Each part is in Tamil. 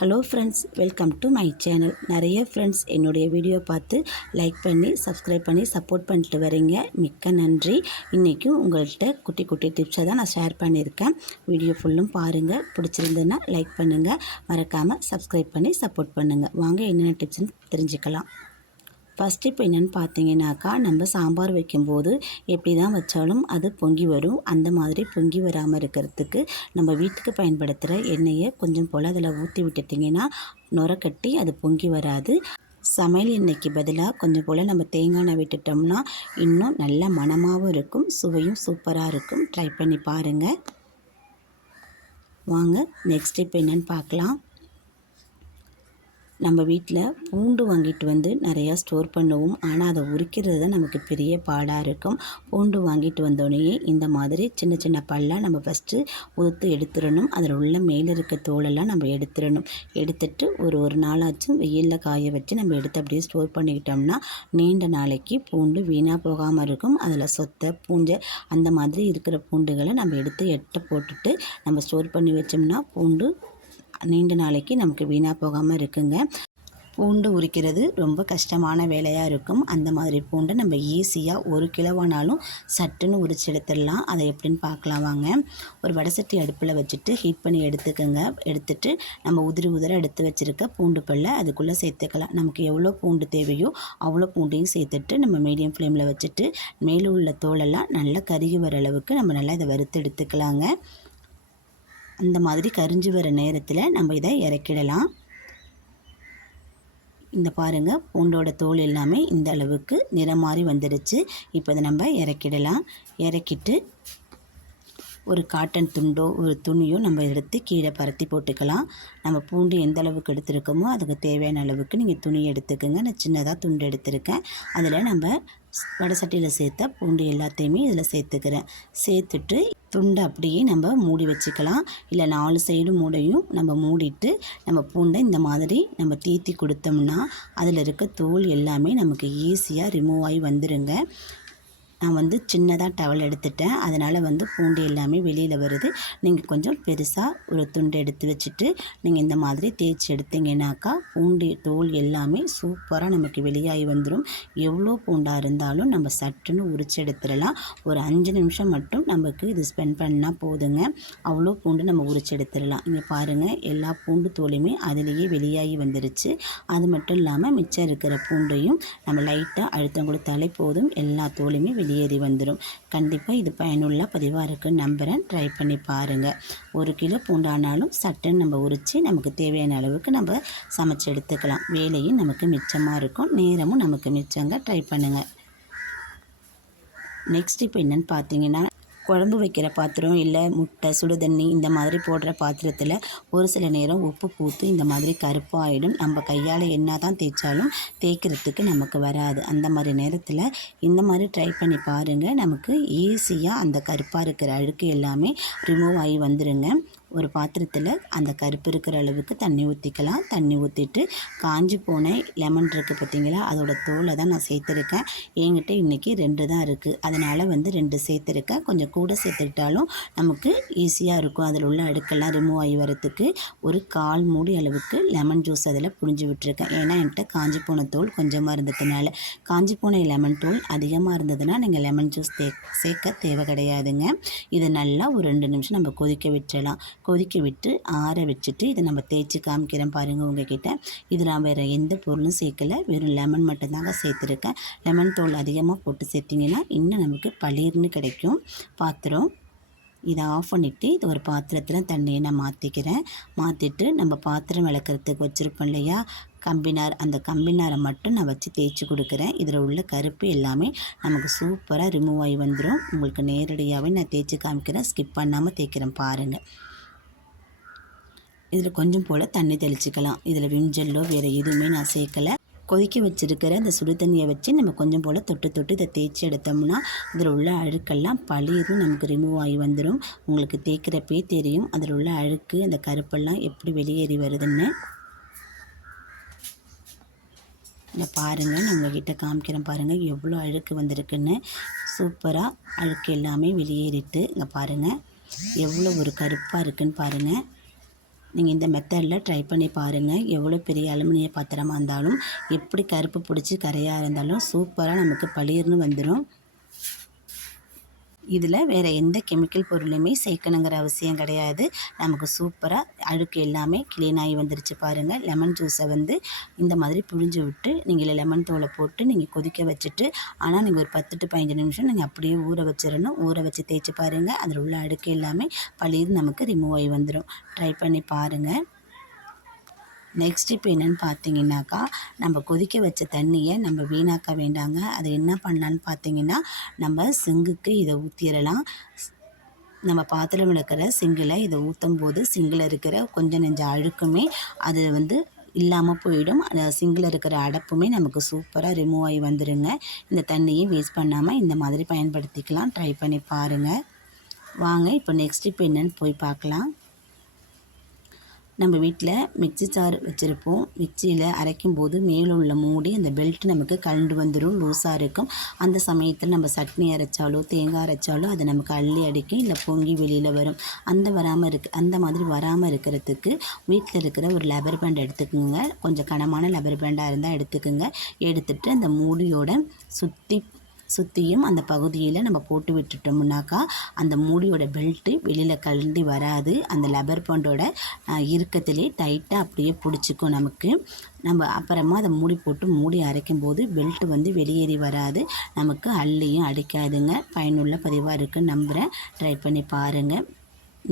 Hello friends, welcome to my channel. நிறைய ஃப்ரெண்ட்ஸ் என்னுடைய வீடியோ பார்த்து லைக் பண்ணி சப்ஸ்கிரைப் பண்ணி சப்போர்ட் பண்ணிட்டு வரீங்க. மிக்க நன்றி. இன்றைக்கும் உங்கள்கிட்ட குட்டி குட்டி டிப்ஸை தான் நான் ஷேர் பண்ணியிருக்கேன். வீடியோ ஃபுல்லும் பாருங்கள். பிடிச்சிருந்ததுன்னா லைக் பண்ணுங்கள். மறக்காமல் சப்ஸ்கிரைப் பண்ணி சப்போர்ட் பண்ணுங்கள். வாங்க என்னென்ன டிப்ஸ்னு தெரிஞ்சுக்கலாம். ஃபஸ்ட்டு இப்போ என்னென்னு பார்த்தீங்கன்னாக்கா, நம்ம சாம்பார் வைக்கும்போது எப்படி தான் வச்சாலும் அது பொங்கி வரும். அந்த மாதிரி பொங்கி வராமல் இருக்கிறதுக்கு நம்ம வீட்டுக்கு பயன்படுத்துகிற எண்ணெயை கொஞ்சம் போல் அதில் ஊற்றி விட்டுட்டிங்கன்னா நுரக்கட்டி அது பொங்கி வராது. சமையல் எண்ணெய்க்கு பதிலாக கொஞ்சம் போல் நம்ம தேங்காய் எண்ணெய் விட்டுட்டோம்னா இன்னும் நல்ல மணமாகவும் இருக்கும், சுவையும் சூப்பராக இருக்கும். ட்ரை பண்ணி பாருங்கள். வாங்க நெக்ஸ்ட் இப்போ என்னென்னு பார்க்கலாம். நம்ம வீட்டில் பூண்டு வாங்கிட்டு வந்து நிறையா ஸ்டோர் பண்ணுவோம். ஆனால் அதை உரிக்கிறது தான் நமக்கு பெரிய பாடாக இருக்கும். பூண்டு வாங்கிட்டு வந்தோடனே இந்த மாதிரி சின்ன சின்ன பல்லாக நம்ம ஃபஸ்ட்டு உதுத்து எடுத்துடணும். அதில் உள்ள மேலே இருக்க தோலெல்லாம் நம்ம எடுத்துடணும். எடுத்துட்டு ஒரு நாளாச்சும் வெயிலில் காய வச்சு நம்ம எடுத்து அப்படியே ஸ்டோர் பண்ணிக்கிட்டோம்னா நீண்ட நாளைக்கு பூண்டு வீணாக போகாமல் இருக்கும். அதில் சொத்தை பூஞ்சை அந்த மாதிரி இருக்கிற பூண்டுகளை நம்ம எடுத்து எட்டை போட்டுட்டு நம்ம ஸ்டோர் பண்ணி வச்சோம்னா பூண்டு நீண்ட நாளைக்கு நமக்கு வீணாக போகாமல் இருக்குங்க. பூண்டு உரிக்கிறது ரொம்ப கஷ்டமான வேலையாக இருக்கும். அந்த மாதிரி பூண்டை நம்ம ஈஸியாக 1 கிலோவானாலும் சட்டுன்னு உரிச்சு எடுத்துடலாம். அதை எப்படின்னு பார்க்கலாம் வாங்க. ஒரு வடைசட்டி அடுப்பில் வச்சுட்டு ஹீட் பண்ணி எடுத்துக்கோங்க. எடுத்துட்டு நம்ம உதிர எடுத்து வச்சுருக்க பூண்டு பல்லை அதுக்குள்ளே சேர்த்துக்கலாம். நமக்கு எவ்வளோ பூண்டு தேவையோ அவ்வளோ பூண்டையும் சேர்த்துட்டு நம்ம மீடியம் ஃப்ளேமில் வச்சுட்டு மேலே உள்ள தோலெல்லாம் நல்லா கருகி வர அளவுக்கு நம்ம நல்லா இதை வறுத்து எடுத்துக்கலாங்க. அந்த மாதிரி கரிஞ்சு வர நேரத்தில் நம்ம இதை இறக்கிடலாம். இந்த பாருங்கள், பூண்டோட தோல் எல்லாமே இந்த அளவுக்கு நிறம் மாறி வந்துடுச்சு. இப்போ இதை நம்ம இறக்கிடலாம். இறக்கிட்டு ஒரு காட்டன் துண்டோ ஒரு துணியோ நம்ம எடுத்து கீழே பரத்தி போட்டுக்கலாம். நம்ம பூண்டு எந்த அளவுக்கு எடுத்துருக்கோமோ அதுக்கு தேவையான அளவுக்கு நீங்கள் துணி எடுத்துக்கோங்க. நான் சின்னதாக துண்டு எடுத்துருக்கேன். அதில் நம்ம வடை சட்டியில் சேர்த்த பூண்டு எல்லாத்தையுமே இதில் சேர்த்துக்கிறேன். சேர்த்துட்டு துண்டை அப்படியே நம்ம மூடி வச்சுக்கலாம். இல்லை 4 சைடு மூடையும் நம்ம மூடிட்டு நம்ம பூண்டை இந்த மாதிரி நம்ம தீத்தி கொடுத்தோம்னா அதில் இருக்க தோல் எல்லாமே நமக்கு ஈஸியாக ரிமூவ் ஆகி வந்துடுங்க. நான் சின்னதாக டவல் எடுத்துட்டேன். அதனால் பூண்டு எல்லாமே வெளியில் வருது. நீங்கள் கொஞ்சம் பெருசாக ஒரு துண்டு எடுத்து வச்சுட்டு நீங்கள் இந்த மாதிரி தேய்ச்சி எடுத்தீங்கன்னாக்கா பூண்டு தோல் எல்லாமே சூப்பராக நமக்கு வெளியாகி வந்துடும். எவ்வளோ பூண்டாக இருந்தாலும் நம்ம சட்டுன்னு உரிச்சு எடுத்துடலாம். ஒரு 5 நிமிஷம் மட்டும் நமக்கு இது ஸ்பெண்ட் பண்ணால் போதுங்க. அவ்வளோ பூண்டு நம்ம உரிச்சு எடுத்துடலாம். இங்கே பாருங்கள், எல்லா பூண்டு தோலையுமே அதிலேயே வெளியாகி வந்துடுச்சு. அது மட்டும் இல்லாமல் மிச்சம் இருக்கிற பூண்டையும் நம்ம லைட்டாக அழுத்தம் கொடுத்தாலே போதும், எல்லா தோலையுமே வெளியேறி வந்துடும். கண்டிப்பாக இது பயனுள்ள பதிவாக இருக்குன்னு நம்புகிறேன். ட்ரை பண்ணி பாருங்கள். 1 கிலோ பூண்டானாலும் சட்டுன்னு நம்ம உரித்து நமக்கு தேவையான அளவுக்கு நம்ம சமைச்சு எடுத்துக்கலாம். வேலையும் நமக்கு மிச்சமாக இருக்கும், நேரமும் நமக்கு மிச்சங்க. ட்ரை பண்ணுங்கள். நெக்ஸ்ட் இப்போ என்னென்னு பார்த்தீங்கன்னா, குழம்பு வைக்கிற பாத்திரம் இல்லை முட்டை சுடுதண்ணி இந்த மாதிரி போடுற பாத்திரத்தில் ஒரு சில நேரம் உப்பு பூத்து இந்த மாதிரி கருப்பாகிடும். நம்ம கையால் என்ன தான் தேய்ச்சாலும் தேய்க்கிறதுக்கு நமக்கு வராது. அந்த மாதிரி நேரத்தில் இந்த மாதிரி ட்ரை பண்ணி பாருங்கள். நமக்கு ஈஸியாக அந்த கருப்பாக இருக்கிற அழுக்கு எல்லாமே ரிமூவ் ஆகி வந்துடுங்க. ஒரு பாத்திரத்தில் அந்த கருப்பு இருக்கிற அளவுக்கு தண்ணி ஊற்றிக்கலாம். தண்ணி ஊற்றிட்டு காஞ்சி போன லெமன் இருக்குது பார்த்தீங்களா, அதோட தோலை தான் நான் சேர்த்துருக்கேன். என்கிட்ட இன்றைக்கி 2 தான் இருக்குது. அதனால் 2 சேர்த்துருக்கேன். கொஞ்சம் கூட சேர்த்துக்கிட்டாலும் நமக்கு ஈஸியாக இருக்கும். அதில் உள்ள அழுக்கெல்லாம் ரிமூவ் ஆகி வரத்துக்கு ஒரு 1/4 மூடி அளவுக்கு லெமன் ஜூஸ் அதில் புழிஞ்சு விட்டுருக்கேன். ஏன்னா என்கிட்ட காஞ்சி போன தோல் கொஞ்சமாக இருந்ததுனால. காஞ்சி போன லெமன் தோல் அதிகமாக இருந்ததுன்னா நீங்கள் லெமன் ஜூஸ் சேர்க்க தேவை கிடையாதுங்க. இதை நல்லா ஒரு 2 நிமிஷம் நம்ம கொதிக்க விட்டுறலாம். கொதிக்க விட்டு ஆற வச்சுட்டு இதை நம்ம தேய்ச்சி காமிக்கிறேன் பாருங்கள் உங்ககிட்ட. இது நான் வேறு எந்த பொருளும் சேர்க்கலை, வெறும் லெமன் மட்டும்தாங்க சேர்த்துருக்கேன். லெமன் தோல் அதிகமாக போட்டு சேர்த்திங்கன்னா இன்னும் நமக்கு பளீர்னு கிடைக்கும் பாத்திரம். இதை ஆஃப் பண்ணிவிட்டு இது ஒரு பாத்திரத்தில் தண்ணியை நான் மாற்றிக்கிறேன். மாற்றிட்டு நம்ம பாத்திரம் விளக்குறதுக்கு வச்சுருப்போம் இல்லையா கம்பினார், அந்த கம்பினாரை மட்டும் நான் வச்சு தேய்ச்சி கொடுக்குறேன். இதில் உள்ள கருப்பு எல்லாமே நமக்கு சூப்பராக ரிமூவ் ஆகி வந்துடும். உங்களுக்கு நேரடியாகவே நான் தேய்ச்சி காமிக்கிறேன், ஸ்கிப் பண்ணாமல் தேய்க்கிறேன் பாருங்கள். இதில் கொஞ்சம் போல் தண்ணி தெளிச்சிக்கலாம். இதில் விம்ஜெல்லோ வேறு எதுவுமே நான் சேர்க்கலை. கொதிக்க வச்சுருக்கிற அந்த சுடு தண்ணியை வச்சு நம்ம கொஞ்சம் போல் தொட்டு இதை தேய்ச்சி எடுத்தோம்னா இதில் உள்ள அழுக்கெல்லாம் பளிரும் நமக்கு ரிமூவ் ஆகி வந்துடும். உங்களுக்கு தேய்க்கிறப்பே தெரியும் அதில் உள்ள அழுக்கு அந்த கருப்பெல்லாம் எப்படி வெளியேறி வருதுன்னு. இதை பாருங்கள், நான் உங்கள்கிட்ட காமிக்கிறேன் பாருங்கள் எவ்வளோ அழுக்கு வந்திருக்குன்னு. சூப்பராக அழுக்கு எல்லாமே வெளியேறிட்டு இங்கே பாருங்கள் எவ்வளோ ஒரு கருப்பாக இருக்குன்னு பாருங்கள். நீங்கள் இந்த மெத்தடில் ட்ரை பண்ணி பாருங்கள். எவ்வளோ பெரிய அலுமினிய பாத்திரமாக இருந்தாலும் எப்படி கருப்பு பிடிச்சி கரையாக இருந்தாலும் சூப்பராக நமக்கு பளீர்னு வந்துடும். இதில் வேறு எந்த கெமிக்கல் பொருளுமே சேர்க்கணுங்கிற அவசியம் கிடையாது. நமக்கு சூப்பராக அழுக்கு எல்லாமே க்ளீன் ஆகி வந்துருச்சு பாருங்கள். லெமன் ஜூஸை வந்து இந்த மாதிரி புழிஞ்சு விட்டு நீங்கள் லெமன் தோலை போட்டு நீங்கள் கொதிக்க வச்சுட்டு, ஆனால் நீங்கள் ஒரு 10 to 15 நிமிஷம் நீங்கள் அப்படியே ஊற வச்சிடணும். ஊற வச்சு தேய்ச்சி பாருங்கள். அதில் உள்ள அழுக்கு எல்லாமே பளீர்னு நமக்கு ரிமூவ் ஆகி வந்துடும். ட்ரை பண்ணி பாருங்கள். நெக்ஸ்ட் இப்போ என்னென்னு பார்த்தீங்கன்னாக்கா, நம்ம கொதிக்க வச்ச தண்ணியை நம்ம வீணாக்க வேண்டாங்க. அதை என்ன பண்ணலான்னு பார்த்தீங்கன்னா, நம்ம சிங்குக்கு இதை ஊற்றிடலாம். நம்ம பாத்திரம் விளக்குற சிங்கில் இதை ஊற்றும் போது சிங்கில் இருக்கிற கொஞ்சம் நெஞ்ச அழுக்குமே அது வந்து இல்லாமல் போயிடும். அந்த சிங்கில் இருக்கிற அடப்புமே நமக்கு சூப்பராக ரிமூவ் ஆகி வந்துடுங்க. இந்த தண்ணியை வேஸ்ட் பண்ணாமல் இந்த மாதிரி பயன்படுத்திக்கலாம். ட்ரை பண்ணி பாருங்கள். வாங்க இப்போ நெக்ஸ்ட் இப்போ என்னென்னு போய் பார்க்கலாம். நம்ம வீட்டில் மிக்ஸி ஜார் வச்சுருப்போம். மிக்சியில் அரைக்கும் போது மேலே உள்ள மூடி அந்த பெல்ட் நமக்கு கழண்டு வந்துடும், லூஸாக இருக்கும். அந்த சமயத்தில் நம்ம சட்னி அரைச்சாலோ தேங்காய் அரைச்சாலோ அது நமக்கு அள்ளி அடிக்கும், இல்லை பொங்கி வெளியில் வரும். அந்த மாதிரி வராமல் இருக்கிறதுக்கு வீட்டில் இருக்கிற ஒரு லப்பர் பேண்ட் எடுத்துக்கோங்க. கொஞ்சம் கனமான லப்பர் பேண்டாக இருந்தால் எடுத்துக்கோங்க. எடுத்துகிட்டு அந்த மூடியோட சுற்றியும் அந்த பகுதியில் நம்ம போட்டு விட்டுட்டோம்னாக்கா அந்த மூடியோட பெல்ட்டு வெளியில் கழண்டி வராது. அந்த லப்பர் பேண்டோட இறுக்கத்திலே டைட்டாக அப்படியே பிடிச்சிக்கும் நமக்கு. நம்ம அப்புறமா அதை மூடி அரைக்கும் போது பெல்ட்டு வந்து வெளியேறி வராது, நமக்கு அள்ளியும் அடிக்காதுங்க. பயனுள்ள பதிவாக இருக்குன்னு நம்புகிறேன். ட்ரை பண்ணி பாருங்கள்.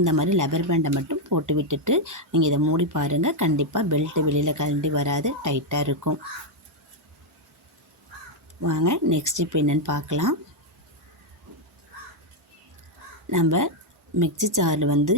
இந்த மாதிரி லப்பர் பேண்டை மட்டும் போட்டு விட்டுட்டு நீங்கள் இதை மூடி பாருங்கள். கண்டிப்பாக பெல்ட்டு வெளியில் கழண்டி வராது, டைட்டாக இருக்கும். வாங்க நெக்ஸ்ட் இப்போ என்னென்னு பார்க்கலாம். நம்ம மிக்ஸி ஜாரில் வந்து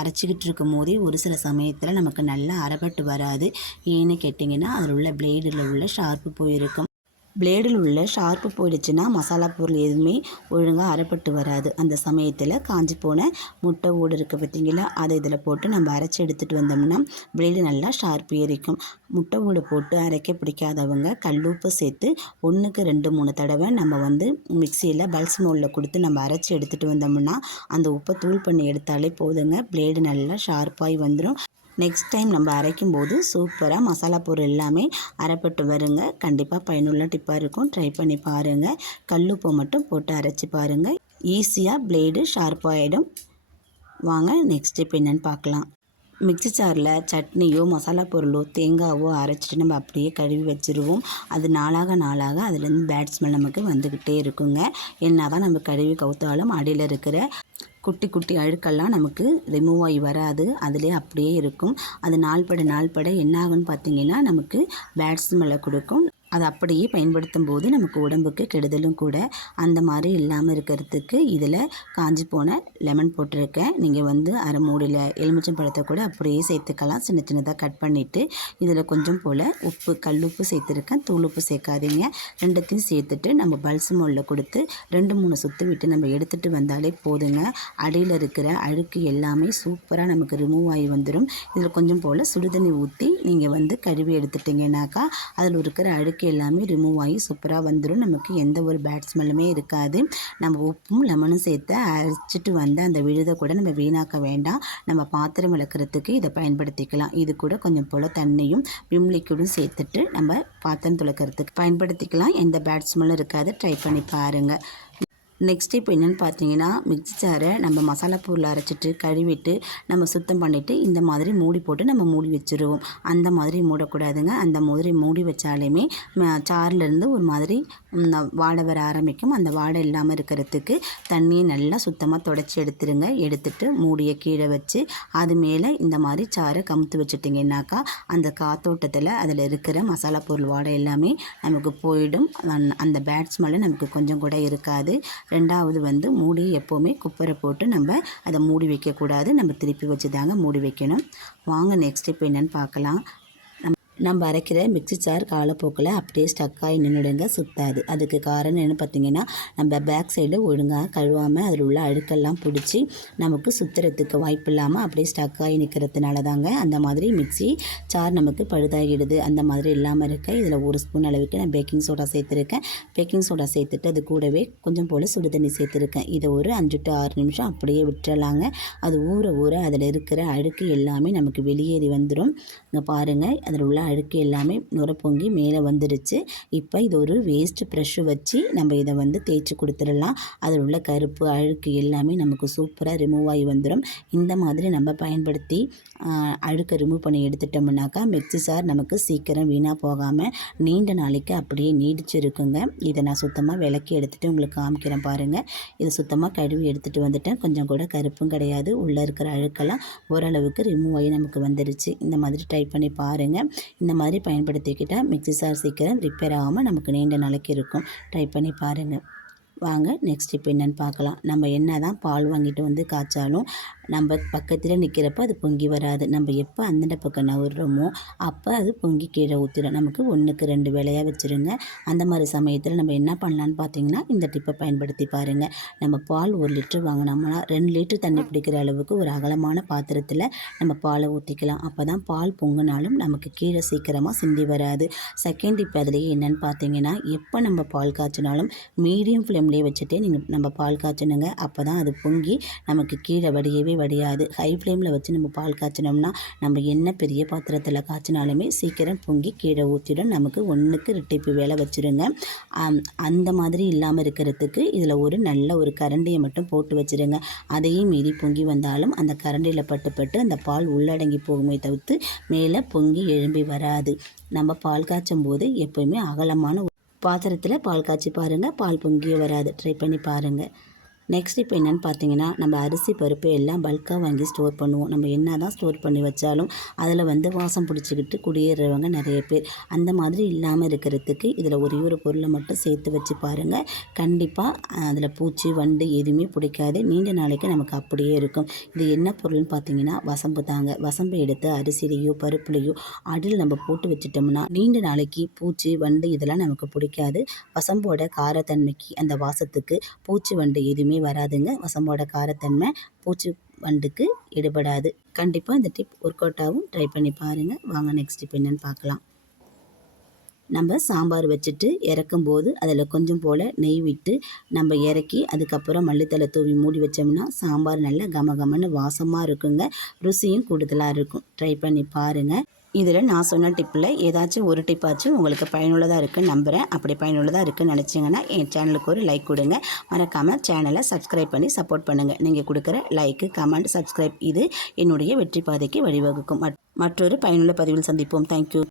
அரைச்சிக்கிட்டு இருக்கும் போதே ஒரு சில சமயத்தில் நமக்கு நல்லா அரைப்பட்டு வராது. ஏன்னு கேட்டிங்கன்னா அதில் உள்ள பிளேடில் உள்ள ஷார்ப்பு போயிருக்கும். பிளேடில் உள்ள ஷார்ப்பு போயிடுச்சுன்னா மசாலா பொருள் எதுவுமே ஒழுங்காக அரைப்பட்டு வராது. அந்த சமயத்தில் காஞ்சி போன முட்டை ஓடு இருக்குது பார்த்திங்களா, அதை இதில் போட்டு நம்ம அரைச்சி எடுத்துகிட்டு வந்தோம்னா பிளேடு நல்லா ஷார்ப்பு ஏறிக்கும். முட்டை ஓடு போட்டு அரைக்க பிடிக்காதவங்க கல்லுப்பு சேர்த்து 1க்கு 2-3 தடவை நம்ம வந்து மிக்சியில் பல்ஸ் மோலில் கொடுத்து நம்ம அரைச்சி எடுத்துகிட்டு வந்தோம்னா அந்த உப்பை தூள் பண்ணி எடுத்தாலே போதுங்க, பிளேடு நல்லா ஷார்ப்பாகி வந்துடும். நெக்ஸ்ட் டைம் நம்ம அரைக்கும் போது சூப்பராக மசாலா பொருள் எல்லாமே அரைப்பட்டு வருங்க. கண்டிப்பாக பயனுள்ள டிப்பாக இருக்கும். ட்ரை பண்ணி பாருங்கள். கல்லுப்பை மட்டும் போட்டு அரைச்சி பாருங்கள். ஈஸியாக பிளேடு ஷார்ப்பாகிடும். வாங்க நெக்ஸ்ட் இப்போ என்னென்னு பார்க்கலாம். மிக்ஸி ஜாரில் சட்னியோ மசாலா பொருளோ தேங்காவோ அரைச்சிட்டு நம்ம அப்படியே கழுவி வச்சுருவோம். அது நாளாக அதுலேருந்து பேட் ஸ்மெல் நமக்கு வந்துக்கிட்டே இருக்குங்க. என்ன தான் நம்ம கழுவி கவுத்தாலும் அடியில் இருக்கிற குட்டி குட்டி அழுக்கெல்லாம் நமக்கு ரிமூவ் ஆகி வராது, அதிலே அப்படியே இருக்கும். அது நாள்பட என்ன ஆகுன்னு பார்த்தீங்கன்னா நமக்கு பேட் ஸ்மெல்லை கொடுக்கும். அதை அப்படியே பயன்படுத்தும் போது நமக்கு உடம்புக்கு கெடுதலும் கூட. அந்த மாதிரி இல்லாமல் இருக்கிறதுக்கு இதில் காஞ்சி போன லெமன் போட்டிருக்கேன். நீங்கள் வந்து அரை மூடியில் எலுமிச்சம் பழத்தை கூட அப்படியே சேர்த்துக்கலாம். சின்னதாக கட் பண்ணிவிட்டு இதில் கொஞ்சம் போல் கல்லுப்பு சேர்த்துருக்கேன். தூளுப்பு சேர்க்காதீங்க. ரெண்டுத்தையும் சேர்த்துட்டு நம்ம பல்ஸ் மோலில் கொடுத்து 2-3 சுற்று விட்டு நம்ம எடுத்துகிட்டு வந்தாலே போதுங்க. அடியில் இருக்கிற அழுக்கு எல்லாமே சூப்பராக நமக்கு ரிமூவ் ஆகி வந்துடும். இதில் கொஞ்சம் போல் சுடுதண்ணி ஊற்றி நீங்கள் வந்து கழுவி எடுத்துட்டிங்கனாக்கா அதில் இருக்கிற அழுக்கு எல்லாமே ரிமூவ் ஆகி சூப்பராக வந்துடும். நமக்கு எந்த ஒரு பேட் ஸ்மெல்லுமே இருக்காது. நம்ம உப்பும் லெமனும் சேர்த்து அரைச்சிட்டு வந்து அந்த விழுதை கூட நம்ம வீணாக்க வேண்டாம். நம்ம பாத்திரம் விளக்குறதுக்கு இதை பயன்படுத்திக்கலாம். இது கூட கொஞ்சம் போல் தண்ணியும் விம் லிக்விடும் சேர்த்துட்டு நம்ம பாத்திரம் துளக்கிறதுக்கு பயன்படுத்திக்கலாம். எந்த பேட் ஸ்மெல்லும் இருக்காது. ட்ரை பண்ணி பாருங்கள். நெக்ஸ்ட் இப்போ என்னென்னு பார்த்தீங்கன்னா, மிக்ஸி ஜாரை நம்ம மசாலா பொருள் அரைச்சிட்டு கழுவிட்டு நம்ம சுத்தம் பண்ணிவிட்டு இந்த மாதிரி மூடி போட்டு நம்ம மூடி வச்சுருவோம். அந்த மாதிரி மூடக்கூடாதுங்க. அந்த மாதிரி மூடி வச்சாலுமே சார்லேருந்து ஒரு மாதிரி வாடை வர ஆரம்பிக்கும். அந்த வாடை இல்லாமல் இருக்கிறதுக்கு தண்ணியை நல்லா சுத்தமாக தொடச்சி எடுத்துருங்க. எடுத்துட்டு மூடியை கீழே வச்சு அது மேலே இந்த மாதிரி சாரை கமுத்து வச்சுட்டிங்கன்னாக்கா அந்த காத்தோட்டத்தில் அதில் இருக்கிற மசாலா பொருள் வாடை எல்லாமே நமக்கு போயிடும். அந்த பேட் ஸ்மெல்லு நமக்கு கொஞ்சம் கூட இருக்காது. ரெண்டாவது வந்து மூடி எப்போவுமே குப்பரை போட்டு நம்ம அதை மூடி வைக்கக்கூடாது. நம்ம திருப்பி வச்சு தாங்க மூடி வைக்கணும். வாங்க நெக்ஸ்ட் இப்போ என்னென்னு பார்க்கலாம். நம்ம அரைக்கிற மிக்ஸி ஜார் காலப்போக்கில் அப்படியே ஸ்டக் ஆகி நின்றுடுங்க, சுத்தாது. அதுக்கு காரணம் என்ன பார்த்திங்கன்னா, நம்ம பேக் சைடு ஒழுங்காக கழுவாமல் அதில் உள்ள அழுக்கெல்லாம் பிடிச்சி நமக்கு சுற்றுறதுக்கு வாய்ப்பு இல்லாமல் அப்படியே ஸ்டக் ஆகி நிற்கிறதுனால தாங்க அந்த மாதிரி மிக்ஸி ஜார் நமக்கு பழுதாகிடுது. அந்த மாதிரி இல்லாமல் இருக்க இதில் 1 ஸ்பூன் அளவுக்கு நான் பேக்கிங் சோடா சேர்த்துருக்கேன். பேக்கிங் சோடா சேர்த்துட்டு அது கூடவே கொஞ்சம் போல் சுடு தண்ணி சேர்த்துருக்கேன். இதை ஒரு 5 to 6 நிமிஷம் அப்படியே விட்டுறலாங்க. அது ஊற ஊற அதில் இருக்கிற அழுக்கு எல்லாமே நமக்கு வெளியேறி வந்துடும். இங்கே பாருங்கள், அதில் உள்ள அழுக்கு எல்லாமே நுர பொங்கி மேலே வந்துடுச்சு. இப்போ இது ஒரு வேஸ்ட்டு ப்ரெஷ்ஷு வச்சு நம்ம இதை வந்து தேய்ச்சி கொடுத்துடலாம். அதில் உள்ள கருப்பு அழுக்கு எல்லாமே நமக்கு சூப்பராக ரிமூவ் ஆகி வந்துடும். இந்த மாதிரி நம்ம பயன்படுத்தி அழுக்கை ரிமூவ் பண்ணி எடுத்துட்டோம்னாக்கா மிக்ஸி ஜார் நமக்கு சீக்கிரம் வீணாக போகாமல் நீண்ட நாளைக்கு அப்படியே நீடிச்சு இருக்குங்க. இதை நான் சுத்தமாக விளக்கி எடுத்துகிட்டு உங்களுக்கு காமிக்கிறேன் பாருங்கள். இதை சுத்தமாக கழுவி எடுத்துகிட்டு வந்துட்டேன். கொஞ்சம் கூட கருப்பும் கிடையாது. உள்ளே இருக்கிற அழுக்கெல்லாம் ஓரளவுக்கு ரிமூவ் ஆகி நமக்கு வந்துடுச்சு. இந்த மாதிரி ட்ரை பண்ணி பாருங்கள். இந்த மாதிரி பயன்படுத்திக்கிட்டால் மிக்ஸி ஜார் சீக்கிரம் ரிப்பேர் ஆகாமல் நமக்கு நீண்ட நாளைக்கு இருக்கும். ட்ரை பண்ணி பாருங்கள். வாங்க நெக்ஸ்ட் இப்போ என்னென்னு பார்க்கலாம். நம்ம என்ன தான் பால் வாங்கிட்டு வந்து காய்ச்சாலும் நம்ம பக்கத்தில் நிற்கிறப்ப அது பொங்கி வராது. நம்ம எப்போ அந்தண்ட பக்கம் நவுறோமோ அப்போ அது பொங்கி கீழே ஊற்றிடும். நமக்கு 1க்கு 2 வேலையாக வச்சுருங்க. அந்த மாதிரி சமயத்தில் நம்ம என்ன பண்ணலான்னு பார்த்தீங்கன்னா, இந்த டிப்பை பயன்படுத்தி பாருங்கள். நம்ம பால் 1 லிட்டர் வாங்கினோம்னா 2 லிட்டர் தண்ணி பிடிக்கிற அளவுக்கு ஒரு அகலமான பாத்திரத்தில் நம்ம பாலை ஊற்றிக்கலாம். அப்போ தான் பால் பொங்கினாலும் நமக்கு கீழே சீக்கிரமாக சிந்தி வராது. செகண்ட் டிப் அதுலேயே என்னென்னு பார்த்தீங்கன்னா, எப்போ நம்ம பால் காய்ச்சினாலும் மீடியம் ஃப்ளேம்லேயே வச்சுட்டே நம்ம பால் காய்ச்சணுங்க. அப்போ தான் அது பொங்கி நமக்கு கீழே வடியாது. ஹை ஃப்ளேமில் வச்சு நம்ம பால் காய்ச்சினோம்னா நம்ம என்ன பெரிய பாத்திரத்தில் காய்ச்சினாலுமே சீக்கிரம் பொங்கி கீழே ஊற்றிடும். நமக்கு 1க்கு 2 வேலை வச்சுருங்க. அந்த மாதிரி இல்லாமல் இருக்கிறதுக்கு இதில் ஒரு நல்ல ஒரு கரண்டியை மட்டும் போட்டு வச்சுருங்க. அதையும் மீறி பொங்கி வந்தாலும் அந்த கரண்டியில் பட்டு அந்த பால் உள்ளடங்கி போகுமே தவிர்த்து மேலே பொங்கி எழும்பி வராது. நம்ம பால் காய்ச்சும் போது எப்போயுமே அகலமான பாத்திரத்தில் பால் காய்ச்சி பாருங்கள், பால் பொங்கியே வராது. ட்ரை பண்ணி பாருங்கள். நெக்ஸ்ட் இப்போ என்னென்னு பார்த்தீங்கன்னா, நம்ம அரிசி பருப்பு எல்லாம் பல்காக வாங்கி ஸ்டோர் பண்ணுவோம். நம்ம என்ன தான் ஸ்டோர் பண்ணி வச்சாலும் அதில் வந்து வாசம் பிடிச்சிக்கிட்டு குடியேறவங்க நிறைய பேர். அந்த மாதிரி இல்லாமல் இருக்கிறதுக்கு இதில் ஒரே ஒரு பொருளை மட்டும் சேர்த்து வச்சு பாருங்கள். கண்டிப்பாக அதில் பூச்சி வண்டு எதுவுமே பிடிக்காது. நீண்ட நாளைக்கு நமக்கு அப்படியே இருக்கும். இது என்ன பொருள்னு பார்த்தீங்கன்னா, வசம்பு தாங்க. வசம்பு எடுத்து அரிசிலையோ பருப்புலையோ அடியில் நம்ம போட்டு வச்சிட்டோம்னா நீண்ட நாளைக்கு பூச்சி வண்டு இதெல்லாம் நமக்கு பிடிக்காது. வசம்போட காரத்தன்மைக்கு அந்த வாசத்துக்கு பூச்சி வண்டு எதுவுமே வராதுங்க. வசம்போட காரத்தன்மை பூச்சி வண்டுக்கு எடுபடாது. கண்டிப்பாக இந்த டிப் ஒர்க் அவுட் ஆகும். ட்ரை பண்ணி பாருங்கள். வாங்க நெக்ஸ்ட் டிப் என்னென்னு பார்க்கலாம். நம்ம சாம்பார் வச்சுட்டு இறக்கும்போது அதில் கொஞ்சம் போல் நெய் விட்டு நம்ம இறக்கி அதுக்கப்புறம் மல்லித்தலை தூவி மூடி வச்சோம்னா சாம்பார் நல்ல கமகமன்னு வாசமாக இருக்குங்க. ருசியும் கூடுதலாக இருக்கும். ட்ரை பண்ணி பாருங்கள். இதில் நான் சொன்ன டிப்பில் ஏதாச்சும் ஒரு டிப்பாச்சும் உங்களுக்கு பயனுள்ளதாக இருக்குன்னு நம்புகிறேன். அப்படி பயனுள்ளதாக இருக்குன்னு நினச்சிங்கன்னா என் சேனலுக்கு ஒரு லைக் கொடுங்க. மறக்காமல் சேனலை சப்ஸ்கிரைப் பண்ணி சப்போர்ட் பண்ணுங்கள். நீங்கள் கொடுக்குற லைக்கு, கமெண்ட், சப்ஸ்கிரைப் இது என்னுடைய வெற்றி பாதைக்கு வழிவகுக்கும். மற்றொரு பயனுள்ள பதிவில் சந்திப்போம். தேங்க்யூ.